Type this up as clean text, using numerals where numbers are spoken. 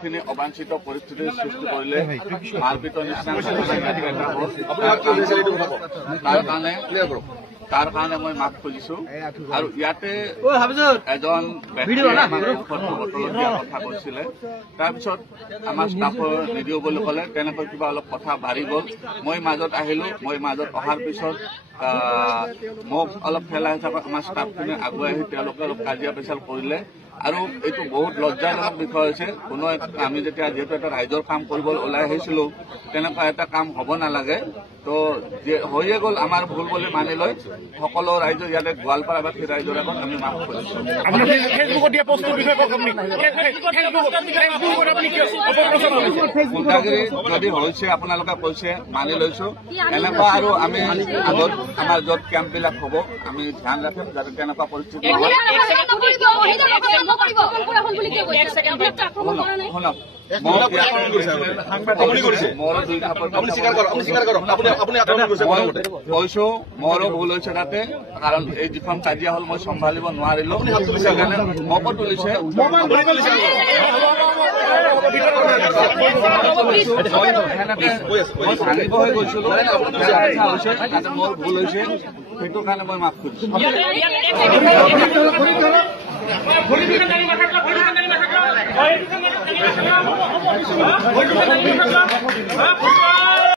যিখিনি অবাঞ্ছিত পৰিস্থিতিৰ সৃষ্টি কৰিলে মাৰপিটৰ নিচিনা তাৰ কাৰণে মই মাফ খুজিছো আৰু ইয়াতে এজন কথা কৈছিলে তাৰপিছত আমাৰ ষ্টাফৰ নিদিও বুলি ক'লে তেনেকৈ কিবা অলপ কথা বাঢ়ি গ'ল মই মাজত আহিলো মই মাজত অহাৰ পিছত মোক অলপ ঠেলা হিচাপত আমাৰ ষ্টাফখিনি আগুৱাই আহি তেওঁলোকে অলপ কাজিয়া পেচাল কৰিলে আৰু এইটো বহুত লজ্জাজনক বিষয় হৈছে কোনো আমি যেতিয়া যিহেতু এটা ৰাইজৰ কাম কৰিবলৈ ওলাই আহিছিলো তেনেকুৱা এটা কাম হ'ব নালাগে তো হৈয়ে গ'ল আমাৰ ভুল বুলি মানি লৈ সকলো ৰাইজ ইয়াতে গোৱালপাৰাবাসী ৰাইজৰ আগত আমি মাফ কৰিছো গুণ্ডাগিৰি যদি হৈছে আপোনালোকে কৈছে মানি লৈছো এনেকুৱা আৰু আমি আগত আমাৰ য'ত কেম্পবিলাক হ'ব আমি ধ্যান ৰাখিম যাতে তেনেকুৱা পৰিস্থিতি শুনক কৈছো মোৰো ভুল হৈছে তাতে কাৰণ এই যিখন কাজিয়া হ'ল মই চম্ভালিব নোৱাৰিলো সেইকাৰণে মকো তুলিছে মই ভাঙিব হৈ গৈছিলো মোৰ ভুল হৈছে সেইটো কাৰণে মই মাফ কৰিছো